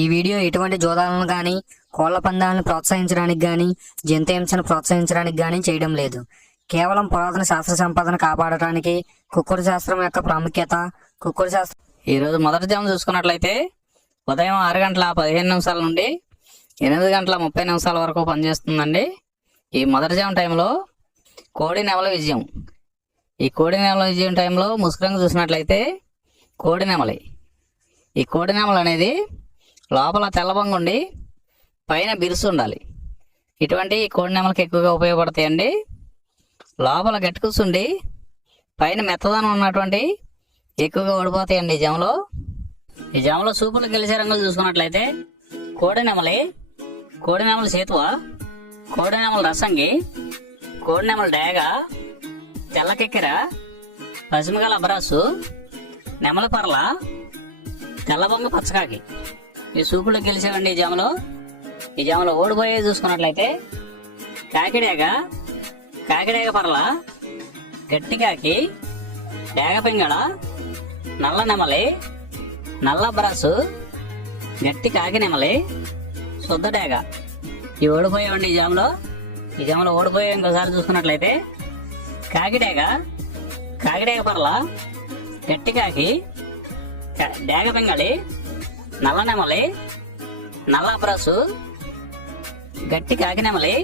ఈ వీడియో ఎటువంటి జోదాలను కానీ కోళ్ల పందాలను ప్రోత్సహించడానికి కానీ జంతు హింసను ప్రోత్సహించడానికి కానీ చేయడం లేదు. కేవలం పురాతన శాస్త్ర సంపదను కాపాడటానికి కుక్కుడు శాస్త్రం యొక్క ప్రాముఖ్యత కుక్కుడు శాస్త్రం. ఈరోజు మొదటి జాము చూసుకున్నట్లయితే ఉదయం 6:15 నుండి 8:30 వరకు పనిచేస్తుందండి. ఈ మొదటి జాము టైంలో కోడి నెమల విజయం. ఈ కోడి నెమల విజయం టైంలో ముసుగురంగు చూసినట్లయితే కోడి నెమలి. ఈ కోడి నెమలు అనేది లోపల తెల్లబంగు ఉండి పైన బిరుసు ఉండాలి. ఇటువంటి కోడి నెమలకి ఎక్కువగా ఉపయోగపడతాయండి. లోపల గట్టికూసుండి పైన మెత్తదనం ఉన్నటువంటి ఎక్కువగా ఓడిపోతాయండి ఈ జాములో సూపులు గెలిచే రంగులు చూసుకున్నట్లయితే కోడి నెమలి సేతువ, కోడి నెమల రసంగి, కోడి నెమల డేగ, తెల్లకెక్కెర, పసిమిగల అబరాసు, నెమలి పర్ల, తెల్లబొంగ పచ్చకాకి. ఈ సూపులు గెలిచేవండి ఈ జాములో ఓడిపోయే చూసుకున్నట్లయితే కాకిడేగ పర్ల, గట్టికాకి, డేగ పింగళ, నల్ల నెమలి, నల్ల అబరాసు, గట్టి కాకి నెమలి, శుద్ధ డేగ. ఇవి ఓడిపోయావండి ఈ జాములో ఓడిపోయే ఇంకోసారి చూసుకున్నట్లయితే కాకిడేగ పర్ల, గట్టి కాకి, డేగ పింగళి, నల్ల నెమలి, నల్ల అబరాసు, గట్టి కాకి నెమలి,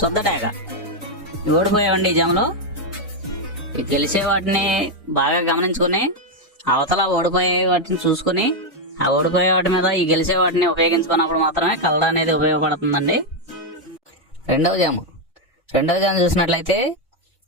శుద్ధ డేగ. ఇవి ఓడిపోయావండి ఈ జాములో. ఈ గెలిచే వాటిని బాగా గమనించుకుని అవతల ఓడిపోయే వాటిని చూసుకుని ఆ ఓడిపోయే వాటి మీద ఈ గెలిచే వాటిని ఉపయోగించుకున్నప్పుడు మాత్రమే కలడ అనేది ఉపయోగపడుతుందండి. రెండవ జాము చూసినట్లయితే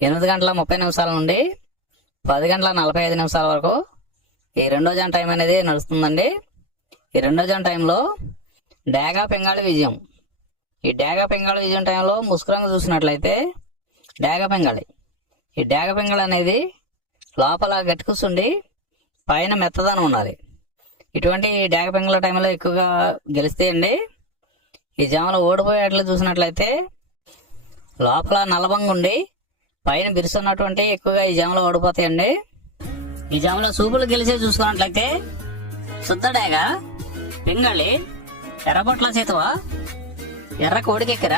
8:30 నుండి 10:45 వరకు ఈ రెండో జాము టైం అనేది నడుస్తుందండి. ఈ రెండో జాము టైంలో డేగా పింగాళి విజయం. ఈ డేగా పింగాళి విజయం టైంలో ముసుగురంగు చూసినట్లయితే డేగ పింగళి. ఈ డేగ పింగళి అనేది లోపల గట్టికూసుండి పైన మెత్తదనం ఉండాలి. ఇటువంటి డేగ పింగళి టైంలో ఎక్కువగా గెలుస్తాయండి. ఈ జాములో ఓడిపోయేట్లు చూసినట్లయితే లోపల నల్లబంగు ఉండి పైన బిరుసున్నటువంటి ఎక్కువగా ఈ జాములో ఓడిపోతాయండి. ఈ జాములో సూపులు గెలిచే చూసుకున్నట్లయితే శుద్ధ డేగ, పింగళి, ఎర్రబొట్ల చేతువ, ఎర్ర కోడికెక్కెర,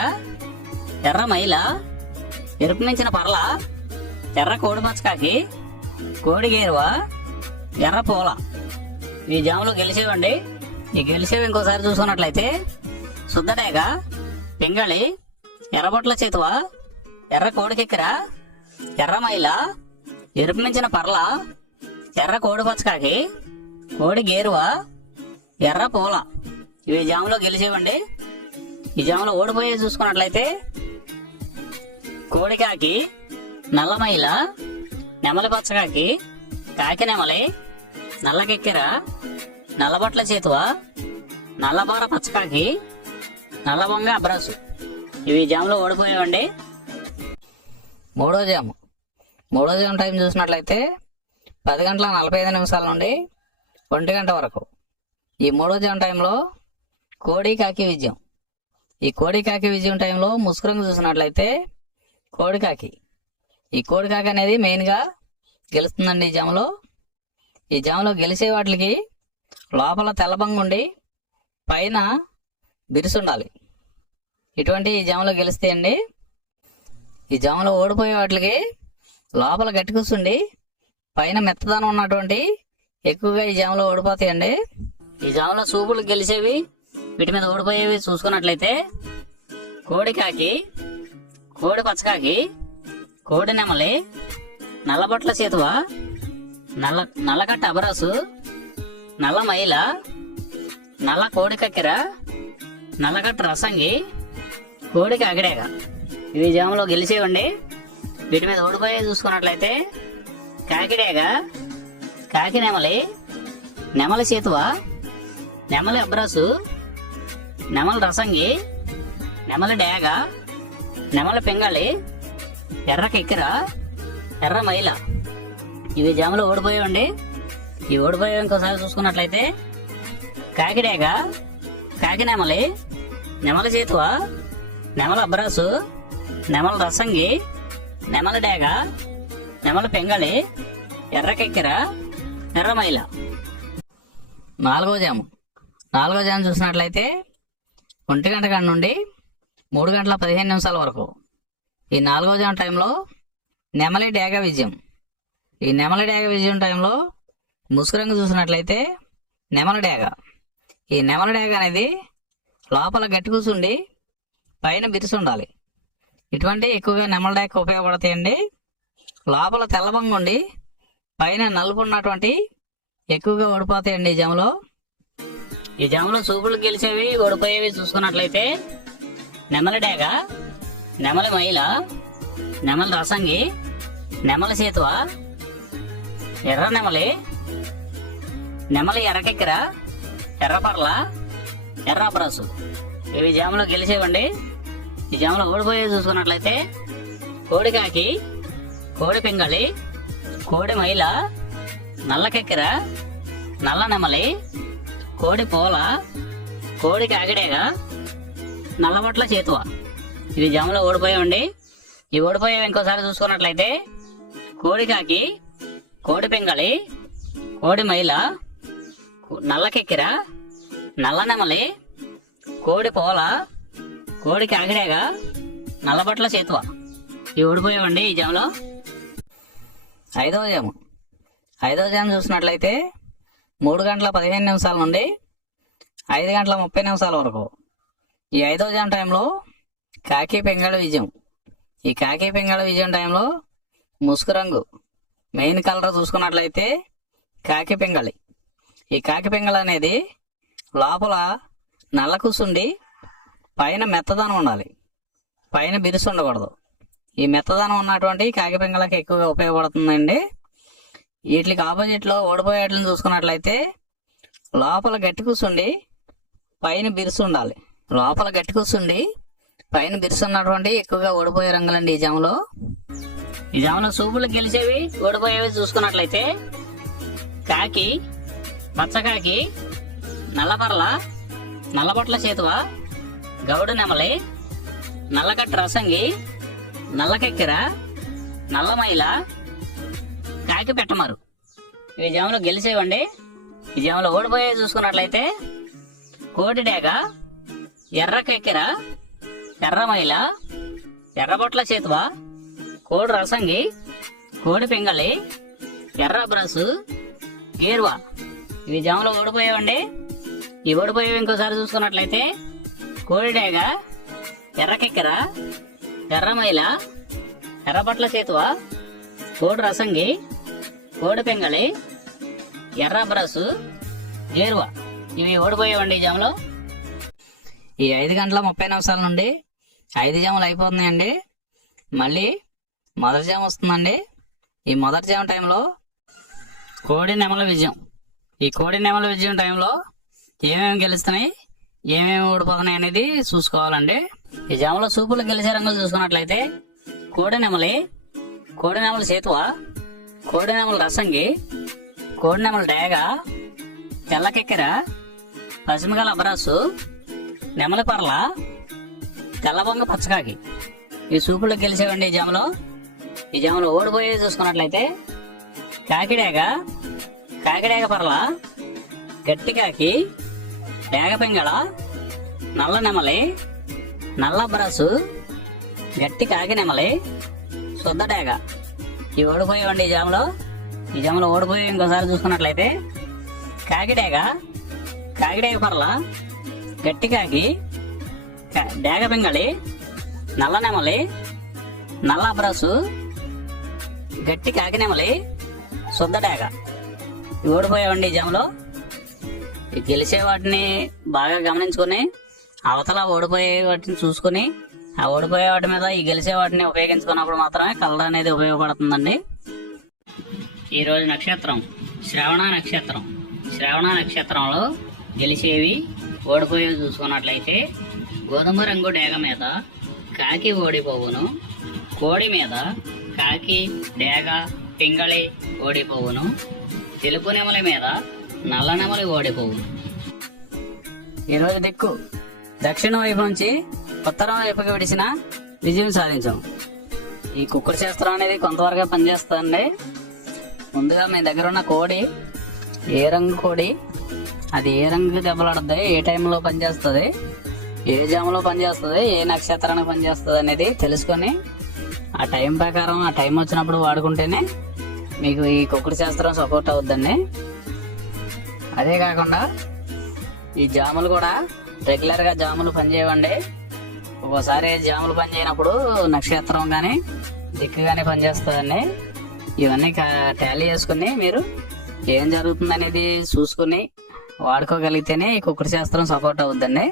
ఎర్ర మైల, ఎరుపు మించిన పర్ల, ఎర్ర కోడి పచ్చకాకి, కోడి గేరువ, ఎర్ర పూల. ఈ జాములు గెలిచేవండి. ఈ గెలిచేవి ఇంకోసారి చూసుకున్నట్లయితే శుద్ధ డేగ, పింగళి, ఎర్రబొట్ల చేతువ, ఎర్ర కోడికెక్కెర, ఎర్ర మైల, ఎరుపు మించిన పర్ల, ఎర్ర కోడి పచ్చకాకి, కోడి గేరువ, ఎర్ర పూల. ఇవి జాములో గెలిచేవండి. ఈ జాములో ఓడిపోయే చూసుకున్నట్లయితే కోడికాకి, నల్లమైల, నెమలి పచ్చకాకి, కాకి నెమలి, నల్లకెక్కెర, నల్లబొట్ల చేతువ, నల్లబార పచ్చకాకి, నల్లబొంగ అబ్రాసు. ఇవి జాములో ఓడిపోయావండి. మూడో జాము టైం చూసినట్లయితే 10:45 నుండి 1 వరకు. ఈ మూడో జాము టైంలో కోడి కాకి విజయం. ఈ కోడి కాకి విజయం టైంలో ముసుగురంగు చూసినట్లయితే కోడికాకి. ఈ కోడికాకి అనేది మెయిన్గా గెలుస్తుందండి ఈ జాములో గెలిచే వాటికి లోపల తెల్లబంగు ఉండి పైన బిరుసుండాలి. ఇటువంటి ఈ జాములో గెలుస్తాయండి. ఈ జాములో ఓడిపోయే వాటికి లోపల గట్టికూసుండి పైన మెత్తదనం ఉన్నటువంటి ఎక్కువగా ఈ జాములో ఓడిపోతాయండి. ఈ జాములో సూపులు గెలిచేవి వీటి మీద ఓడిపోయేవి చూసుకున్నట్లయితే కోడికాకి, కోడి పచ్చకాకి, కోడి నెమలి, నల్లబొట్ల చేతువ, నల్లకట్ట అబరాసు, నల్ల మైల, నల్ల కోడి కక్కెర, నల్లకట్ట రసంగి, కోడి కాకిడేగ. ఇవి జాములో గెలిచేవండి. వీటి మీద ఓడిపోయే చూసుకున్నట్లయితే కాకిడేగ, కాకి నెమలి, నెమలి చేతువ, నెమలి అబ్రాసు, నెమలి రసంగి, నెమలి డేగ, నెమలి పింగళి, ఎర్ర కెక్కెర, ఎర్ర మైల. ఇవి జాములో ఓడిపోయావండి. ఈ ఓడిపోయే ఇంకోసారి చూసుకున్నట్లయితే కాకిడేగ, కాకి నెమలి, నెమలి చేతువ, నెమలి అబ్రాసు, నెమలి రసంగి, నెమలి డేగ, నెమలి పింగళి, ఎర్ర కెక్కెర, ఎర్ర మైల. 4వ జాము చూసినట్లయితే 1 గంట కాడ నుండి 3 గంటల 15 నిమిషాల వరకు. ఈ 4వ జాము టైంలో నెమలి డేగ విజయం. ఈ నెమలి డేగ విజయం టైంలో ముసుగు రంగు చూసినట్లయితే నెమలి డేగ. ఈ నెమలి డేగ అనేది లోపల గట్టి కూసుండి పైన బిరుసు ఉండాలి. ఇటువంటి ఎక్కువగా నెమలి డేగ ఉపయోగపడతాయండి. లోపల తెల్లబంగు ఉండి పైన నలుపు ఉన్నటువంటి ఎక్కువగా ఓడిపోతాయండి ఈ జాములో. ఈ జాములో సూపులు గెలిచేవి ఓడిపోయేవి చూసుకున్నట్లయితే నెమలి డేగ, నెమలి మైల, నెమలి రసంగి, నెమలి సేతువ, ఎర్ర నెమలి, నెమలి ఎర్రకెక్కిర, ఎర్రపర్ల, ఎర్ర బ్రసు. ఇవి జాములో గెలిచేవండి. ఈ జాములో ఓడిపోయేవి చూసుకున్నట్లయితే కోడి కాకి, కోడి పింగళి, కోడి మైల, నల్లకెక్కిర, నల్ల నెమలి, కోడి పోల, కోడి కాకిడేగ, నల్లబొట్ల చేతువ. ఇవి జాములో ఓడిపోయామండి. ఈ ఓడిపోయేవి ఇంకోసారి చూసుకున్నట్లయితే కోడి కాకి, కోడి పింగళి, కోడి మైల, నల్లకెక్కిర, నల్ల నెమలి, కోడి పోల, కోడి కాకిడేగ, నల్లబొట్ల చేతువ. ఇవి ఓడిపోయామండి ఈ జాములో. 5వ జాము. 5వ జాము చూసినట్లయితే 3 గంటల 15 నిమిషాల నుండి 5 గంటల 30 నిమిషాల వరకు. ఈ 5వ జాము టైంలో కాకి పింగళ విజయం. ఈ కాకి పింగళ విజయం టైంలో ముసుగు రంగు మెయిన్ కలర్ చూసుకున్నట్లయితే కాకి పింగళి. ఈ కాకి పింగళ అనేది లోపల నల్ల కూసుండి పైన మెత్తదనం ఉండాలి, పైన బిరుసు ఉండకూడదు. ఈ మెత్తదనం ఉన్నటువంటి కాకి పింగళకి ఎక్కువగా ఉపయోగపడుతుందండి. వీటికి ఆపోజిట్ లో ఓడిపోయేట్లను చూసుకున్నట్లయితే లోపల గట్టి కూసుండి పైన బిరుసు ఉండాలి. లోపల గట్టి కూసుండి పైన బిరుసు ఉన్నటువంటి ఎక్కువగా ఓడిపోయే రంగులండి ఈ జాములో. ఈ జాములో సూపులు గెలిచేవి ఓడిపోయేవి చూసుకున్నట్లయితే కాకి, పచ్చకాకి, నల్లపర్ల, నల్లబొట్ల చేతువ, గౌడు నెమలి, నల్లకట్టు రసంగి, నల్లకెక్కిర, నల్లమైల, కాకి పెట్టమారు. ఇవి జాములో గెలిచేవండి. ఈ జాములో ఓడిపోయేవి చూసుకున్నట్లయితే కోడి డేగ, ఎర్రకెక్కిర, ఎర్రమైల, ఎర్రబొట్ల చేతువ, కోడి రసంగి, కోడి పింగళి, ఎర్ర బ్రసు, గేరువా. ఇవి జాములో ఓడిపోయేవండి. ఈ ఓడిపోయేవి ఇంకోసారి చూసుకున్నట్లయితే కోడి డేగ, ఎర్రకెక్కిర, ఎర్రమైల, ఎర్రబొట్ల చేతువ, కోడి రసంగి, కోడి పింగళి, ఎర్ర బ్రసు, గేరువా. ఇవి ఓడిపోయేవండి ఈ జాములో. ఈ 5 గంటల 30 నిమిషాల నుండి 5 జాములు అయిపోతున్నాయండి. మళ్ళీ మొదటి జాము వస్తుందండి. ఈ మొదటి జాము టైంలో కోడి నెమల విజయం. ఈ కోడి నెమల విజయం టైంలో ఏమేమి గెలుస్తున్నాయి, ఏమేమి ఓడిపోతున్నాయి అనేది చూసుకోవాలండి. ఈ జాములో సూపులు గెలిచే రంగులు చూసుకున్నట్లయితే కోడి నెమలి, కోడి నెమలి సేతువ, కోడి నెమలి రసంగి, కోడి నెమలి డేగ, తెల్లకెక్కిర, పసిమిగల అబ్రాసు, నెమలి పర్ల, తెల్లబొంగ పచ్చకాకి. ఈ సూపులు గెలిచేవండి ఈ జాములో. ఈ జాములో ఓడిపోయేది చూసుకున్నట్లయితే కాకిడేగ, కాకిడేగ పర్ల, గట్టి కాకి, డేగ పింగళ, నల్ల నెమలి, నల్ల బ్రసు, గట్టి కాకి నెమలి, శుద్ధ డేగ. ఇవి ఓడిపోయేవండి ఈ జాములో. ఈ జాములో ఓడిపోయి ఇంకోసారి చూసుకున్నట్లయితే కాకిడేగ, కాకిడేగ పర్ల, గట్టి కాకి, డేగ పింగళి, నల్ల నెమలి, నల్ల బ్రసు, గట్టి కాకి నెమలి, శుద్ధ డేగ. ఇవి ఓడిపోయావండి ఈ జాములో. ఈ గెలిచే వాటిని బాగా గమనించుకొని అవతల ఓడిపోయే వాటిని చూసుకుని ఆ ఓడిపోయే వాటి మీద ఈ గెలిచే వాటిని ఉపయోగించుకున్నప్పుడు మాత్రమే కలర్ అనేది ఉపయోగపడుతుందండి. ఈ రోజు నక్షత్రం శ్రవణ నక్షత్రం. శ్రవణ నక్షత్రంలో గెలిచేవి ఓడిపోయేవి చూసుకున్నట్లయితే గోధుమ రంగు డేగ మీద కాకి ఓడిపోవును, కోడి మీద కాకి, డేగ, పింగళి ఓడిపోవును, తెలుపు నెమలి మీద నల్ల నెమలి ఓడిపోవును. ఈరోజు దిక్కు దక్షిణం వైపు నుంచి ఉత్తరం వైపుకి విడిచిన విజయం సాధించాం. ఈ కుక్కర్ శాస్త్రం అనేది కొంతవరకు పనిచేస్తుందండి. ముందుగా మీ దగ్గర ఉన్న కోడి ఏ రంగు కోడి అది ఏ రంగు దెబ్బలాడుద్ది, ఏ టైంలో పనిచేస్తుంది, ఏ జాములో పనిచేస్తుంది, ఏ నక్షత్రానికి పనిచేస్తుంది అనేది తెలుసుకొని ఆ టైం ప్రకారం ఆ టైం వచ్చినప్పుడు వాడుకుంటేనే మీకు ఈ కుక్కుడు శాస్త్రం సపోర్ట్ అవుద్దండి. అదే కాకుండా ఈ జాములు కూడా రెగ్యులర్గా జాములు పనిచేయవండి. ఒక్కోసారి జాములు పనిచేయనప్పుడు నక్షత్రం కానీ దిక్కు కానీ పనిచేస్తుందండి. ఇవన్నీ టాలీ చేసుకుని మీరు ఏం జరుగుతుంది అనేది చూసుకుని వాడుకోగలిగితేనే ఈ కుక్కుడు శాస్త్రం సపోర్ట్ అవుద్దండి.